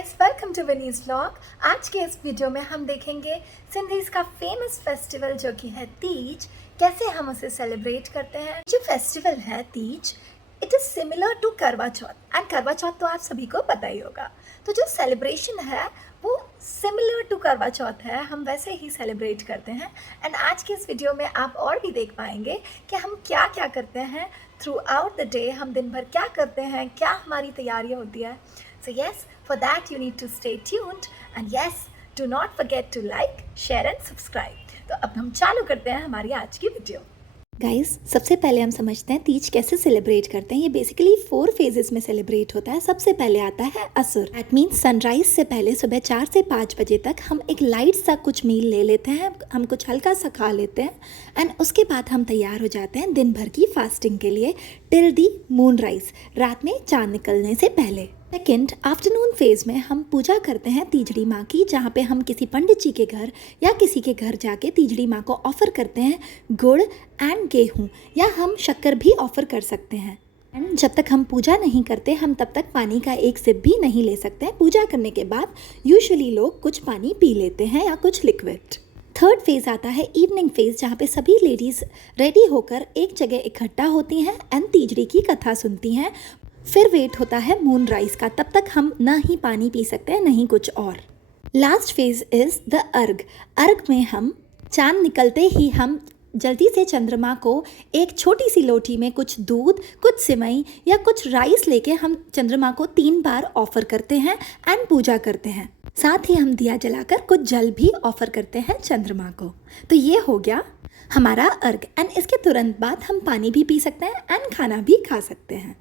Guys, welcome to विनीज vlog. आज के इस वीडियो में हम देखेंगे सिंधीज का फेमस फेस्टिवल जो कि है तीज, कैसे हम उसे सेलिब्रेट करते हैं। जो फेस्टिवल है Teej, it is similar to Karva Chauth, and करवा चौथ तो आप सभी को पता ही होगा। तो जो सेलिब्रेशन है वो सिमिलर टू करवा चौथ है, हम वैसे ही सेलिब्रेट करते हैं। एंड आज के इस वीडियो में आप और भी देख पाएंगे कि हम क्या क्या करते हैं थ्रू आउट द डे, हम दिन भर क्या करते हैं, क्या हमारी तैयारियाँ होती है। So yes, for that you need to stay tuned, and yes, do not forget to like, share and subscribe। तो अब हम चालू करते हैं हमारी आज की वीडियो। गाइस, सबसे पहले हम समझते हैं तीज कैसे सेलिब्रेट करते हैं। ये बेसिकली 4 फेजेस में सेलिब्रेट होता है। सबसे पहले आता है असुर। दैट मीन्स सनराइज से पहले सुबह 4 से 5 बजे तक हम एक लाइट सा कुछ मील ले लेते हैं, हम कुछ हल्का सा खा लेते हैं, एंड उसके बाद हम तैयार हो जाते हैं दिन भर की फास्टिंग के लिए टिल दी मून राइज, रात में चांद निकलने से पहले। सेकेंड, आफ्टरनून फेज में हम पूजा करते हैं तीजड़ी माँ की, जहाँ पे हम किसी पंडित जी के घर या किसी के घर जाके तीजड़ी माँ को ऑफर करते हैं गुड़ एंड गेहूँ, या हम शक्कर भी ऑफर कर सकते हैं। एंड जब तक हम पूजा नहीं करते हम तब तक पानी का एक सिप भी नहीं ले सकते हैं। पूजा करने के बाद यूजुअली लोग कुछ पानी पी लेते हैं या कुछ लिक्विड। थर्ड फेज आता है इवनिंग फेज, जहाँ पे सभी लेडीज़ रेडी होकर एक जगह इकट्ठा होती हैं एंड तीजड़ी की कथा सुनती हैं। फिर वेट होता है मून राइज का, तब तक हम ना ही पानी पी सकते हैं, नहीं कुछ और। लास्ट फेज इज द अर्घ। अर्घ में हम चांद निकलते ही हम जल्दी से चंद्रमा को एक छोटी सी लोटी में कुछ दूध, कुछ सिमई या कुछ राइस लेके हम चंद्रमा को 3 बार ऑफर करते हैं एंड पूजा करते हैं। साथ ही हम दिया जलाकर कुछ जल भी ऑफर करते हैं चंद्रमा को। तो ये हो गया हमारा अर्घ, एंड इसके तुरंत बाद हम पानी भी पी सकते हैं एंड खाना भी खा सकते हैं।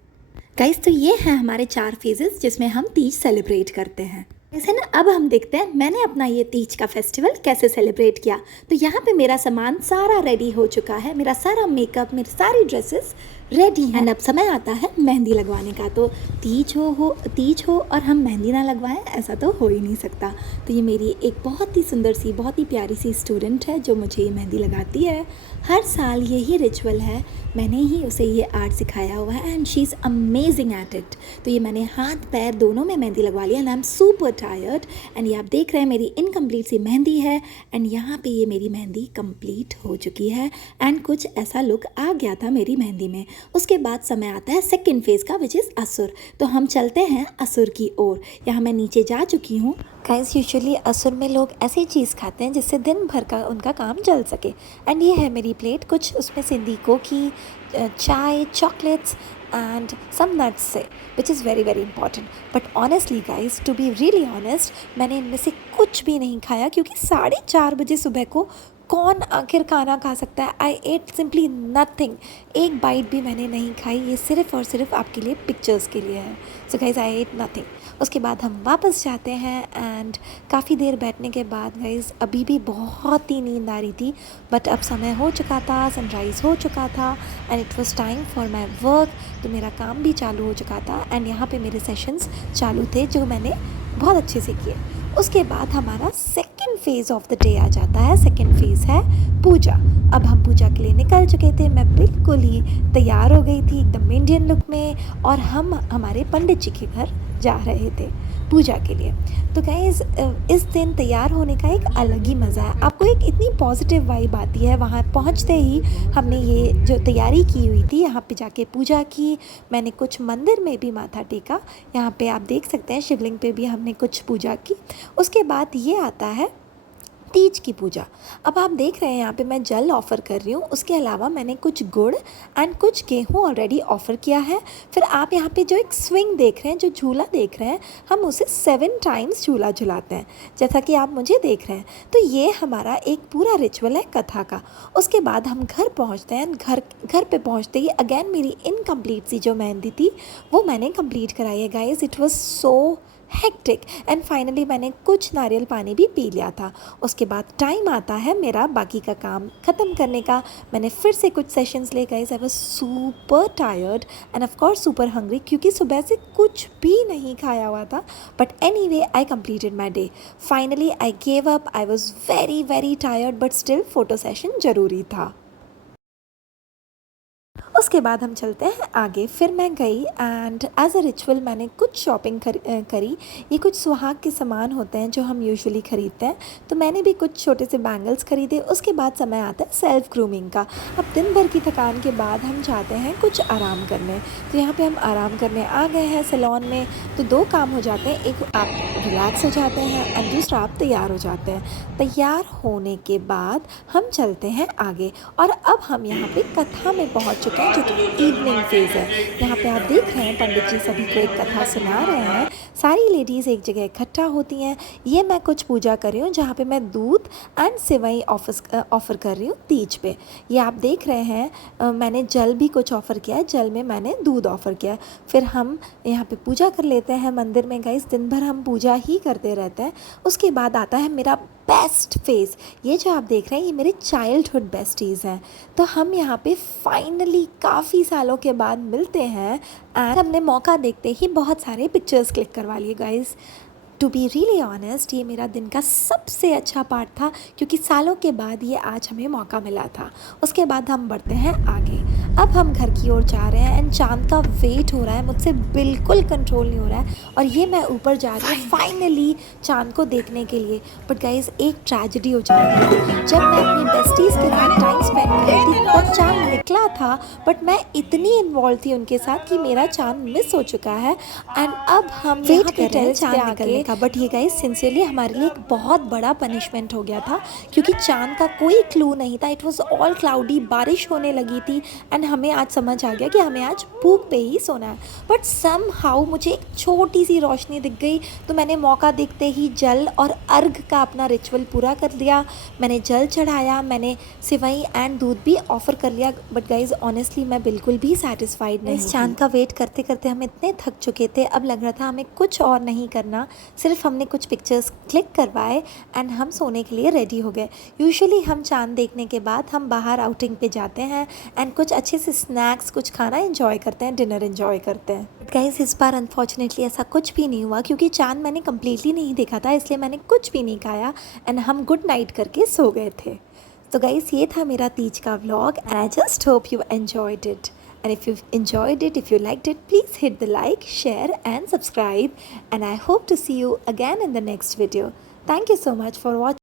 गाइस, तो ये हैं हमारे 4 फेजेस जिसमें हम तीज सेलिब्रेट करते हैं। वैसे ना अब हम देखते हैं मैंने अपना ये तीज का फेस्टिवल कैसे सेलिब्रेट किया। तो यहाँ पे मेरा सामान सारा रेडी हो चुका है, मेरा सारा मेकअप, मेरी सारी ड्रेसेस रेडी हैं। अब समय आता है मेहंदी लगवाने का। तो तीज हो और हम मेहंदी ना लगवाएं, ऐसा तो हो ही नहीं सकता। तो ये मेरी एक बहुत ही सुंदर सी, बहुत ही प्यारी सी स्टूडेंट है जो मुझे ये मेहंदी लगाती है। हर साल यही रिचुअल है, मैंने ही उसे ये आर्ट सिखाया हुआ है and she is amazing at it. तो ये मैंने हाथ पैर दोनों में मेहंदी लगवा लिया and I am super tired. And ये आप देख रहे हैं मेरी इनकम्प्लीट सी मेहंदी है, एंड यहाँ पे ये मेरी मेहंदी कंप्लीट हो चुकी है एंड कुछ ऐसा लुक आ गया था मेरी मेहंदी में। उसके बाद समय आता है सेकेंड फेज़ का, विच इज़ असुर। तो हम चलते हैं असुर की ओर। यहाँ मैं नीचे जा चुकी हूँ। गाइस, यूजुअली असुर में लोग ऐसी चीज़ खाते हैं जिससे दिन भर का उनका काम चल सके, एंड ये है मेरी प्लेट। कुछ उसमें सिंदीको की चाय, चॉकलेट्स and some nuts से, which is very very important. But honestly guys, to be really honest, मैंने इनमें से कुछ भी नहीं खाया, क्योंकि 4:30 बजे सुबह को कौन आखिर खाना खा सकता है। आई एट सिंपली नथिंग, एक बाइट भी मैंने नहीं खाई। ये सिर्फ़ और सिर्फ आपके लिए, पिक्चर्स के लिए है। सो गाइज, आई एट नथिंग। उसके बाद हम वापस जाते हैं एंड काफ़ी देर बैठने के बाद गाइज अभी भी बहुत ही नींद आ रही थी, बट अब समय हो चुका था, सनराइज़ हो चुका था and it was time for my work. तो मेरा काम भी चालू हो चुका था एंड यहाँ पे मेरे सेशंस चालू थे जो मैंने बहुत अच्छे से किए। उसके बाद हमारा second phase of the day आ जाता है। सेकेंड फेज़ है पूजा। अब हम पूजा के लिए निकल चुके थे, मैं बिल्कुल ही तैयार हो गई थी एकदम इंडियन लुक में, और हम हमारे पंडित जी के घर जा रहे थे पूजा के लिए। तो गाइस, इस दिन तैयार होने का एक अलग ही मज़ा है। आपको एक इतनी पॉजिटिव वाइब आती है। वहाँ पहुँचते ही हमने ये जो तैयारी की हुई थी, यहाँ पे जाके पूजा की। मैंने कुछ मंदिर में भी माथा टेका, यहाँ पे आप देख सकते हैं शिवलिंग पे भी हमने कुछ पूजा की। उसके बाद ये आता है तीज की पूजा। अब आप देख रहे हैं यहाँ पे मैं जल ऑफ़र कर रही हूँ, उसके अलावा मैंने कुछ गुड़ एंड कुछ गेहूँ ऑलरेडी ऑफ़र किया है। फिर आप यहाँ पे जो एक स्विंग देख रहे हैं, जो झूला देख रहे हैं, हम उसे 7 टाइम्स झूला झुलाते हैं, जैसा कि आप मुझे देख रहे हैं। तो ये हमारा एक पूरा रिचुअल है कथा का। उसके बाद हम घर पहुँचते हैं। घर पे पहुँचते ही अगेन मेरी इनकम्प्लीट सी जो मेहंदी थी वो मैंने कंप्लीट कराई है। Guys, it was so hectic and finally मैंने कुछ नारियल पानी भी पी लिया था। उसके बाद टाइम आता है मेरा बाकी का काम ख़त्म करने का। मैंने फिर से कुछ सेशंस ले। Guys, I was super tired end of course super hungry, क्योंकि सुबह से कुछ भी नहीं खाया हुआ था। But anyway, I completed my day. Finally I gave up. I was very very tired, but still photo session ज़रूरी था। उसके बाद हम चलते हैं आगे। फिर मैं गई एंड एज अ रिचुअल मैंने कुछ शॉपिंग करी। ये कुछ सुहाग के सामान होते हैं जो हम यूजुअली ख़रीदते हैं, तो मैंने भी कुछ छोटे से बैंगल्स ख़रीदे। उसके बाद समय आता है सेल्फ़ ग्रूमिंग का। अब दिन भर की थकान के बाद हम चाहते हैं कुछ आराम करने, तो यहाँ पे हम आराम करने आ गए हैं सैलून में। तो दो काम हो जाते हैं, एक आप रिलैक्स हो जाते हैं और दूसरा आप तैयार हो जाते हैं। तैयार होने के बाद हम चलते हैं आगे और अब हम यहाँ पे कथा में पहुँच चुके हैं, जो कि इवनिंग फेज़ है। यहाँ पे आप देख रहे हैं पंडित जी सभी को एक कथा सुना रहे हैं। सारी लेडीज़ एक जगह इकट्ठा होती हैं। ये मैं कुछ पूजा कर रही हूँ जहाँ पे मैं दूध एंड सेवई ऑफ़र कर रही हूँ तीज पे। ये आप देख रहे हैं मैंने जल भी कुछ ऑफ़र किया है, जल में मैंने दूध ऑफ़र किया है। फिर हम यहाँ पे पूजा कर लेते हैं मंदिर में। गाइस दिन भर हम पूजा ही करते रहते हैं। उसके बाद आता है मेरा बेस्ट फेज़। ये जो आप देख रहे हैं ये मेरे चाइल्डहुड बेस्टीज़ हैं। तो हम यहाँ पे फाइनली काफ़ी सालों के बाद मिलते हैं एंड हमने मौका देखते ही बहुत सारे पिक्चर्स क्लिक करवा लिए guys. To be really honest, ये मेरा दिन का सबसे अच्छा पार्ट था, क्योंकि सालों के बाद ये आज हमें मौका मिला था। उसके बाद हम बढ़ते हैं आगे। अब हम घर की ओर जा रहे हैं एंड चांद का वेट हो रहा है, मुझसे बिल्कुल कंट्रोल नहीं हो रहा है और ये मैं ऊपर जा रही हूँ फाइनली चांद को देखने के लिए। बट गाइज एक ट्रेजेडी हो जाती है। जब मैं अपनी बेस्टीज़ के साथ टाइम स्पेंड कर रही थी तब चांद निकला था, बट मैं इतनी इन्वॉल्व थी उनके साथ कि मेरा चांद मिस हो चुका है एंड अब हम वेट कर रहे हैं चांद निकलने का। बट ये गाइस सिंसियरली हमारे लिए एक बहुत बड़ा पनिशमेंट हो गया था, क्योंकि चांद का कोई क्लू नहीं था। इट वॉज ऑल क्लाउडी, बारिश होने लगी थी एंड हमें आज समझ आ गया कि हमें आज पूक पे ही सोना है। बट सम हाउ मुझे एक छोटी सी रोशनी दिख गई, तो मैंने मौका देखते ही जल और अर्घ का अपना रिचुअल पूरा कर लिया। मैंने जल चढ़ाया, मैंने सिवई एंड दूध भी ऑफ़र कर लिया। बट गाइज ऑनेस्टली मैं बिल्कुल भी सेटिस्फाइड नहीं। इस चांद का वेट करते करते हम इतने थक चुके थे, अब लग रहा था हमें कुछ और नहीं करना, सिर्फ हमने कुछ पिक्चर्स क्लिक करवाए एंड हम सोने के लिए रेडी हो गए। यूजुअली हम चांद देखने के बाद हम बाहर आउटिंग पे जाते हैं एंड कुछ अच्छे से स्नैक्स, कुछ खाना एंजॉय करते हैं, डिनर एंजॉय करते हैं। बट गाइस इस बार अनफॉर्चुनेटली ऐसा कुछ भी नहीं हुआ, क्योंकि चांद मैंने कम्प्लीटली नहीं देखा था, इसलिए मैंने कुछ भी नहीं खाया एंड हम गुड नाइट करके सो गए थे। तो गाइस ये था मेरा तीज का vlog and I just hope you enjoyed it. And if you've enjoyed it, if you liked it, please hit the like, share and subscribe. And I hope to see you again in the next video. Thank you so much for watching.